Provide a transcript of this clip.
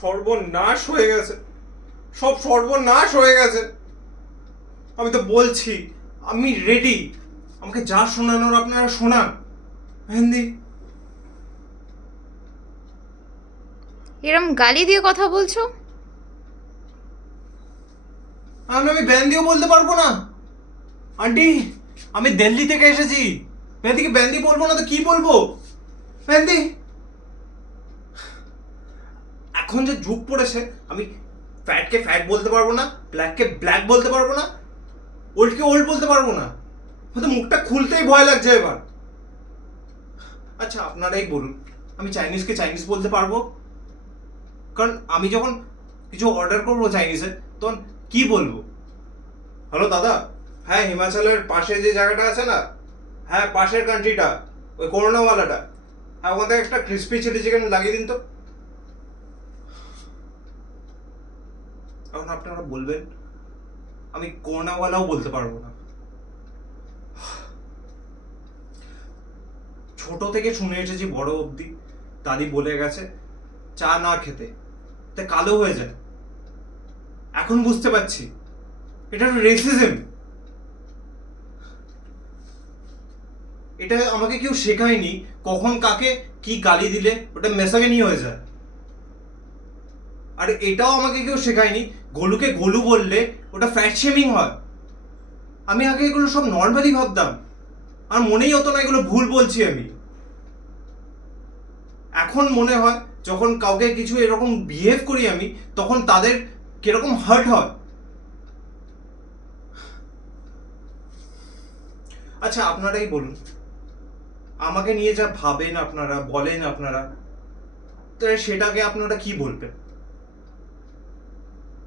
সর্বনাশ হয়ে গেছে, সব সর্বনাশ হয়ে গেছে। আমি তো বলছি আমি রেডি, আমাকে যা শোনানোর আপনারা শোনান। মেহেন্দি, এরম গালি দিয়ে কথা বলছো? আমি ব্যান দিয়েও বলতে পারবো না। আন্টি, আমি দিল্লি থেকে এসেছি। মেহেন্দিকে ব্যান্দি বলবো না তো কি বলবো? মেহেন্দি, এখন যে যুগ পড়েছে, আমি ফ্যাটকে ফ্যাট বলতে পারবো না, ব্ল্যাককে ব্ল্যাক বলতে পারবো না, ওল্ডকে ওল্ড বলতে পারবো না। হয়তো মুখটা খুলতেই ভয় লাগছে এবার। আচ্ছা আপনারাই বলুন, আমি চাইনিজকে চাইনিজ বলতে পারবো? কারণ আমি যখন কিছু অর্ডার করবো চাইনিজে, তখন কি বলবো? হ্যালো দাদা, হ্যাঁ হিমাচলের পাশে যে জায়গাটা আছে না, হ্যাঁ পাশের কান্ট্রিটা, ওই করোনাওয়ালাটা, হ্যাঁ ওখান থেকে একটা ক্রিসপি চিলি চিকেন লাগিয়ে দিন তো। এখন আপনারা বলবেন আমি করোনাওয়ালাও বলতে পারবো না। ছোট থেকে শুনে এসেছি বড় অবধি, দাদি বলে গেছে চা না খেতে তা কালো হয়ে যায়। এখন বুঝতে পারছি এটা রেসিজম। এটা আমাকে কেউ শেখায়নি কখন কাকে কি গালি দিলে ওটা মেসাগেনি হয়ে যায়। আর এটাও আমাকে কেউ শেখায়নি গোলুকে গোলু বললে ওটা ফ্যাট শেমিং হয়। আমি আগে এগুলো সব নর্মালি ভাবতাম, আর মনেই হতো না এগুলো ভুল বলছি আমি। এখন মনে হয় যখন কাউকে কিছু এরকম বিহেভ করি আমি, তখন তাদের কিরকম হার্ট হয়। আচ্ছা আপনারাই বলুন, আমাকে নিয়ে যা ভাবেন আপনারা, বলেন আপনারা, তো সেটাকে আপনারা কি বলবেন?